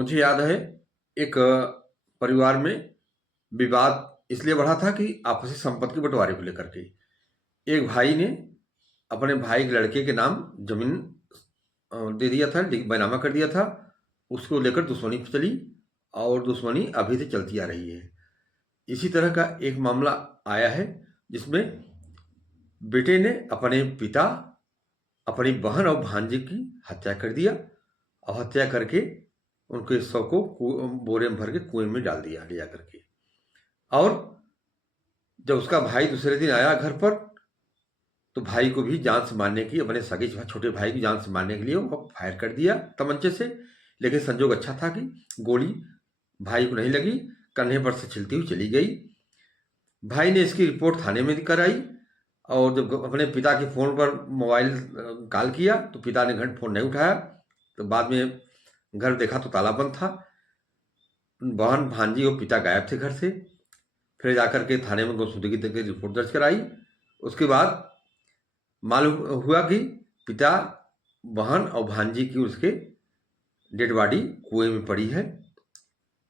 मुझे याद है एक परिवार में विवाद इसलिए बढ़ा था कि आपसी संपत्ति के बंटवारे को लेकर के। एक भाई ने अपने भाई के लड़के के नाम ज़मीन दे दिया था, बैनामा कर दिया था। उसको लेकर दुश्मनी चली और दुश्मनी अभी से चलती आ रही है। इसी तरह का एक मामला आया है जिसमें बेटे ने अपने पिता, अपनी बहन और भांजे की हत्या कर दिया और हत्या करके उनके शव को बोरे में भर के कुएं में डाल दिया ले जा करके। और जब उसका भाई दूसरे दिन आया घर पर तो भाई को भी जान से मारने की, अपने सगे छोटे भाई की जान से मारने के लिए वो फायर कर दिया तमंचे से। लेकिन संजोग अच्छा था कि गोली भाई को नहीं लगी, कंधे पर से छिलती हुई चली गई। भाई ने इसकी रिपोर्ट थाने में कराई और जब अपने पिता के फ़ोन पर मोबाइल कॉल किया तो पिता ने घंटे फ़ोन नहीं उठाया। तो बाद में घर देखा तो ताला बंद था। बहन, भांजी और पिता गायब थे घर से। फिर जाकर के थाने में गुमशुदगी की रिपोर्ट दर्ज कराई। उसके बाद मालूम हुआ कि पिता, बहन और भांजी की उसके डेड बॉडी कुएं में पड़ी है।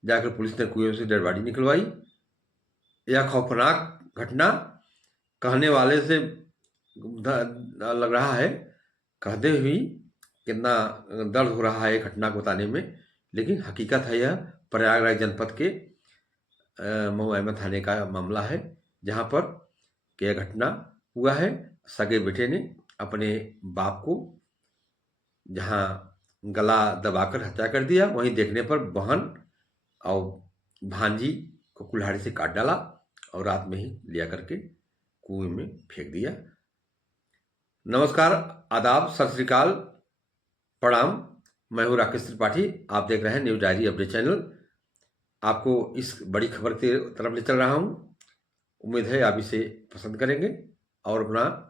जाकर पुलिस ने कुएं से डेड बॉडी निकलवाई। यह खौफनाक घटना कहने वाले से लग रहा है, कहते हुए कितना दर्द हो रहा है घटना को बताने में, लेकिन हकीकत है यह प्रयागराज जनपद के मऊ अहमद थाने का मामला है, जहां पर यह घटना हुआ है। सगे बेटे ने अपने बाप को जहां गला दबाकर हत्या कर दिया, वहीं देखने पर बहन और भांजी को कुल्हाड़ी से काट डाला और रात में ही लिया करके कुएं में फेंक दिया। नमस्कार, आदाब, सत श्री अकाल, प्रणाम। मैं हूं राकेश त्रिपाठी। आप देख रहे हैं न्यूज डायरी अपडेट चैनल। आपको इस बड़ी खबर की तरफ ले चल रहा हूं। उम्मीद है आप इसे पसंद करेंगे और अपना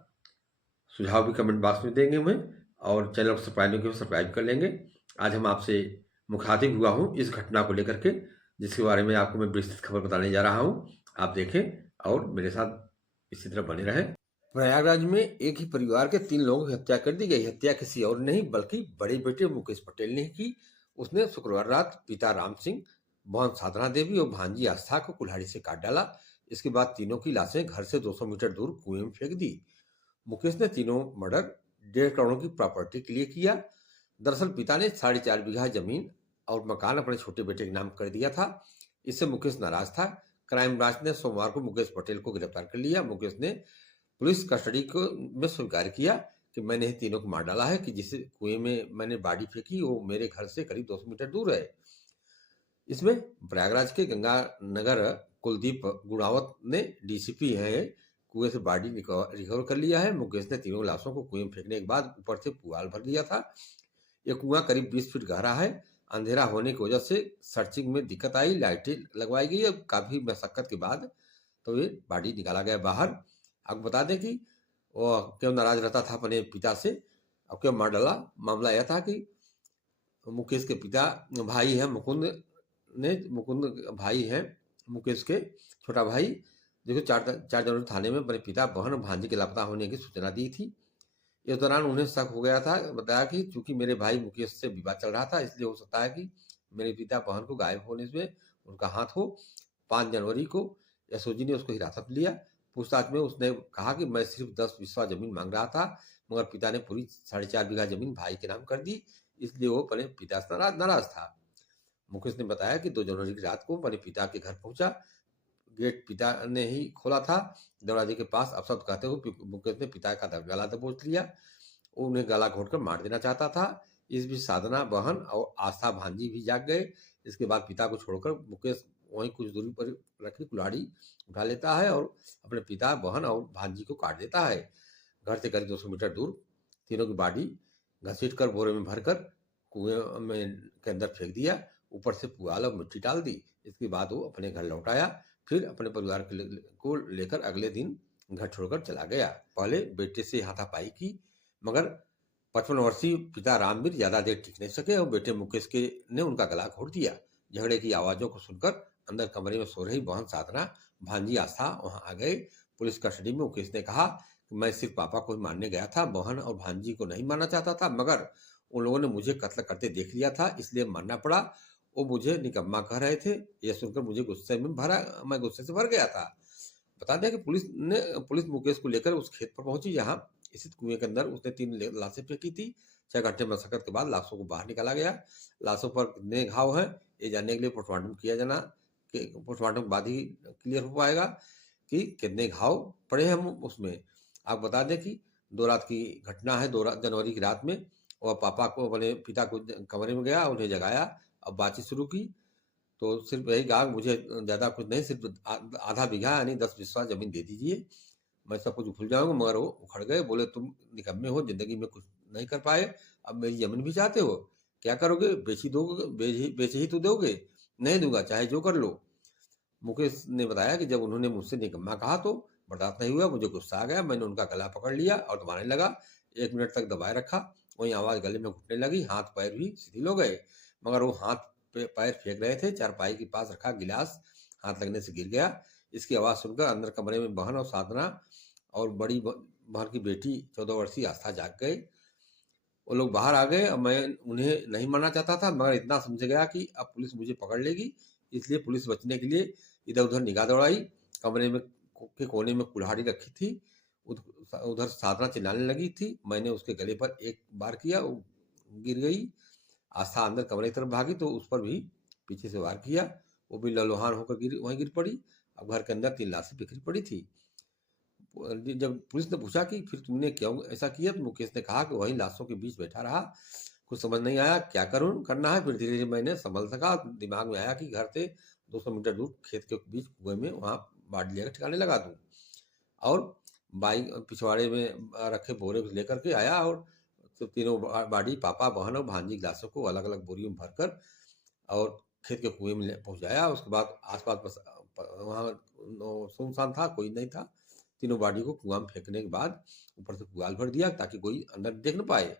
सुझाव भी कमेंट बॉक्स में देंगे हमें, और चैनल को सब्सक्राइब कर लेंगे। आज हम आपसे मुखातिब हुआ हूं इस घटना को लेकर के, जिसके बारे में आपको मैं विस्तृत खबर बताने जा रहा हूं। आप देखें और मेरे साथ इसी तरह बने रहें। प्रयागराज में एक ही परिवार के 3 लोगों की हत्या कर दी गई। हत्या किसी और नहीं बल्कि बड़े बेटे मुकेश पटेल ने की। उसने शुक्रवार रात पिता राम सिंह, बहन साधना देवी और भांजी आस्था को कुल्हाड़ी से काट डाला। इसके बाद तीनों की लाशें घर से 200 मीटर दूर कुएं में फेंक दी। मुकेश ने तीनों मर्डर 1.5 करोड़ की प्रॉपर्टी के लिए किया। दरअसल पिता ने 4.5 बीघा जमीन और मकान अपने छोटे बेटे के नाम कर दिया था। इससे मुकेश नाराज था। क्राइम ब्रांच ने सोमवार को मुकेश पटेल को गिरफ्तार कर लिया। मुकेश ने पुलिस कस्टडी को में स्वीकार किया कि मैंने ही तीनों को मार डाला है, कि जिस कुएं में मैंने बॉडी फेंकी वो मेरे घर से करीब 200 मीटर दूर है। इसमें प्रयागराज के गंगानगर कुलदीप गुणावत ने, डीसीपी है, कुएं से बॉडी रिकवर कर लिया है। मुकेश ने तीनों लाशों को कुएं में फेंकने के बाद ऊपर से पुआल भर दिया था। यह कुआं करीब 20 फीट गहरा है। अंधेरा होने की वजह से सर्चिंग में दिक्कत आई। लाइटें लगवाई गई। अब काफी मशक्कत के बाद तो ये बॉडी निकाला गया बाहर। आपको बता दें कि वो क्यों नाराज रहता था अपने पिता से, अब क्यों मार डाला। मामला यह था कि मुकेश के पिता, भाई है मुकुंद भाई है मुकेश के छोटा भाई, देखो 4 जनवरी थाने में अपने पिता, बहन और भांजी के लापता होने की सूचना दी थी। इस दौरान उन्हें शक हो गया था। बताया कि चूंकि मेरे भाई मुकेश से विवाद चल रहा था, इसलिए हो सकता है कि मेरे पिता बहन को गायब होने में उनका हाथ हो। 5 जनवरी को एसओजी ने उसको हिरासत में लिया। पूछताछ में उसने कहा कि मैं सिर्फ 10 बिस्वा जमीन मांग रहा था, मगर पिता ने पूरी 4.5 बीघा जमीन भाई के नाम कर दी, इसलिए वो अपने पिता से नाराज था। मुकेश ने बताया कि 2 जनवरी की रात को अपने पिता के घर पहुंचा। गेट पिता ने ही खोला था। दरवाजे के पास अपशब्द कहते हुए मुकेश ने पिता का गला दबोच लिया। उन्हें गला घोटकर मार देना चाहता था। इस बीच साधना, बहन और आस्था, भांजी भी जाग गए। इसके बाद पिता को छोड़कर मुकेश वहीं कुछ दूरी पर रखी कुल्हाड़ी उठा लेता है और अपने पिता, बहन और भांजी को काट देता है। घर से करीब 200 मीटर दूर तीनों की बॉडी घसीट कर बोरे में भरकर कुएं में के अंदर फेंक दिया। ऊपर से पुआल और मिट्टी डाल दी। इसके बाद वो अपने घर लौट आया। फिर अपने परिवार को लेकर अगले दिन घर छोड़कर चला गया। पहले बेटे से हाथापाई की, मगर 55 वर्षीय पिता रामवीर ज्यादा देर टिक नहीं सके और बेटे मुकेश के ने उनका गला घोट दिया। झगड़े की आवाजों को सुनकर अंदर कमरे में सो रही बहन साधना, भांजी आस्था वहां आ गए। पुलिस कस्टडी में मुकेश ने कहा कि मैं सिर्फ पापा को ही मारने गया था, बहन और भांजी को नहीं मारना चाहता था, मगर उन लोगों ने मुझे कत्ल करते देख लिया था, इसलिए मारना पड़ा। वो मुझे निकम्मा कह रहे थे। ये सुनकर मुझे गुस्से में भरा मैं गुस्से से भर गया था। बता दें कि पुलिस मुकेश को लेकर उस खेत पर पहुंची जहां स्थित कुएं के अंदर उसने 3 लाशें फेंकी थी। 6 घंटे मशक्कत के बाद लाशों को बाहर निकाला गया। लाशों पर कितने घाव हैं ये जानने के लिए पोस्टमार्टम किया जाना कि पोस्टमार्टम के बाद ही क्लियर हो पाएगा कि कितने घाव पड़े हैं उसमें। आप बता दें कि 2 रात की घटना है। 2 जनवरी की रात में वह पापा को अपने पिता को कमरे में गया, उन्हें जगाया, अब बातचीत शुरू की। तो सिर्फ यही कहा कि मुझे ज़्यादा कुछ नहीं, सिर्फ आधा बीघा यानी 10 बिस्वा ज़मीन दे दीजिए, मैं सब कुछ भूल जाऊँगा। मगर वो उखड़ गए, बोले तुम निकम्मे हो, ज़िंदगी में कुछ नहीं कर पाए, अब मेरी ज़मीन भी चाहते हो? क्या करोगे? बेच ही दोगे, बेच ही तो दोगे? नहीं दूँगा, चाहे जो कर लो। मुकेश ने बताया कि जब उन्होंने मुझसे निकम्मा कहा तो बर्दाश्त नहीं हुआ, मुझे गुस्सा आ गया, मैंने उनका गला पकड़ लिया और दबाने लगा। 1 मिनट तक दबाए रखा, वहीं आवाज़ गले में घुटने लगी, हाथ पैर भी शिथिल हो गए। मगर वो हाथ पैर फेंक रहे थे। चारपाई के पास रखा गिलास हाथ लगने से गिर गया। इसकी आवाज़ सुनकर अंदर कमरे में बहन और साधना और बड़ी बहन की बेटी 14 वर्षीय आस्था जाग गए। वो लोग बाहर आ गए और मैं उन्हें नहीं मारना चाहता था, मगर इतना समझ गया कि अब पुलिस मुझे पकड़ लेगी, इसलिए पुलिस बचने के लिए इधर उधर निगाह दौड़ाई। कमरे में के कोने में कुल्हाड़ी रखी थी, उधर साधना चिल्लाने लगी थी। मैंने उसके गले पर एक बार किया, वो गिर गई। आस्था अंदर कमरे की तरफ भागी तो उस पर भी पीछे से वार किया, वो भी लहूलुहान होकर वहीं गिर पड़ी। अब घर के अंदर 3 लाशें बिखरी पड़ी थी। जब पुलिस ने पूछा कि फिर तुमने क्यों ऐसा किया, तो मुकेश ने कहा कि वही लाशों के बीच बैठा रहा, कुछ समझ नहीं आया क्या करूं करना है। फिर धीरे धीरे मैंने संभल सका, दिमाग में आया कि घर से 200 मीटर दूर खेत के बीच कुएं में वहां बाड़ी लेकर ठिकाने लगा दूं। और बाइक पिछवाड़े में रखे बोरे लेकर के आया और तो तीनों बाड़ी पापा बहन और भांजी की लाशों को अलग अलग बोरियों में भरकर और खेत के कुएं में पहुंचाया। उसके बाद आसपास वहाँ सुनसान था, कोई नहीं था। तीनों बॉडी को कुआं में फेंकने के बाद ऊपर से पुआल भर दिया ताकि कोई अंदर देख न पाए।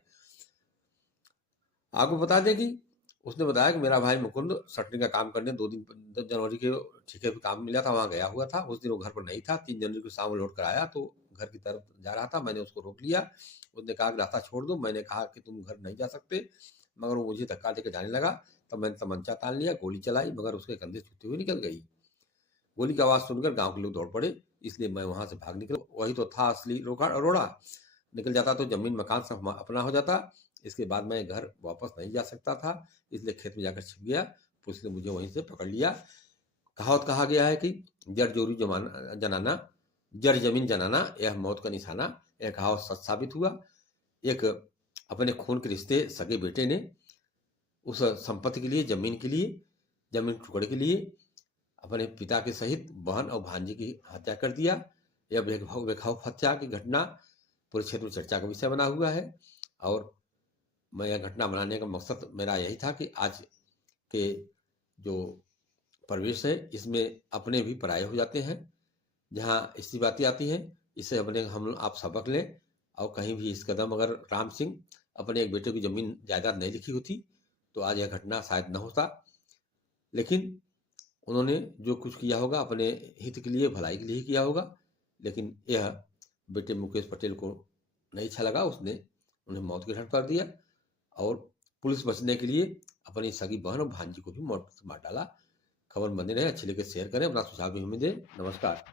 आपको बता दें कि उसने बताया कि मेरा भाई मुकुंद सटनी का काम करने 10 जनवरी के ठेके पे काम मिला था, वहां गया हुआ था। उस दिन वो घर पर नहीं था। 3 जनवरी को शाम लौट कर आया तो घर की तरफ जा रहा था, मैंने उसको रोक लिया। उसने कहा कि रास्ता छोड़ दो, मैंने कहा कि तुम घर नहीं जा सकते, मगर वो मुझे धक्का देकर जाने लगा। तब मैंने तमंचा तान लिया, गोली चलाई, मगर उसके कंधे छूते हुए निकल गई। गोली की आवाज़ सुनकर गांव के लोग दौड़ पड़े, इसलिए मैं वहां से भाग निकला। वही तो था असली रोड़ा। निकल जाता तो जमीन मकान सब अपना हो जाता। इसके बाद मैं घर वापस नहीं जा सकता था, इसलिए खेत में जाकर छिप गया। पुलिस ने मुझे वहीं से पकड़ लिया। कहावत कहा गया है कि जनाना जड़ जमीन जनाना यह मौत का निशाना। यह कहावत सच साबित हुआ। एक अपने खून के रिश्ते सगे बेटे ने उस संपत्ति के लिए, जमीन के लिए, जमीन के टुकड़े के लिए अपने पिता के सहित बहन और भांजी की हत्या कर दिया। यह बेखौफ हत्या की घटना पूरे क्षेत्र में चर्चा का विषय बना हुआ है। और मैं यह घटना बनाने का मकसद मेरा यही था कि आज के जो परिवेश है इसमें अपने भी पराये हो जाते हैं। जहाँ ऐसी बातें आती हैं, इससे अपने हम आप सबक लें। और कहीं भी इस कदम अगर राम सिंह अपने एक बेटे की जमीन जायदाद नहीं लिखी होती तो आज यह घटना शायद न होता। लेकिन उन्होंने जो कुछ किया होगा अपने हित के लिए, भलाई के लिए ही किया होगा। लेकिन यह बेटे मुकेश पटेल को नहीं अच्छा लगा, उसने उन्हें मौत के घाट उतार दिया। और पुलिस बचने के लिए अपनी सगी बहन और भांजी को भी मौत से मार डाला। खबर बने रहे, अच्छे लेकर शेयर करें, अपना सुझाव भी हमें दें। नमस्कार।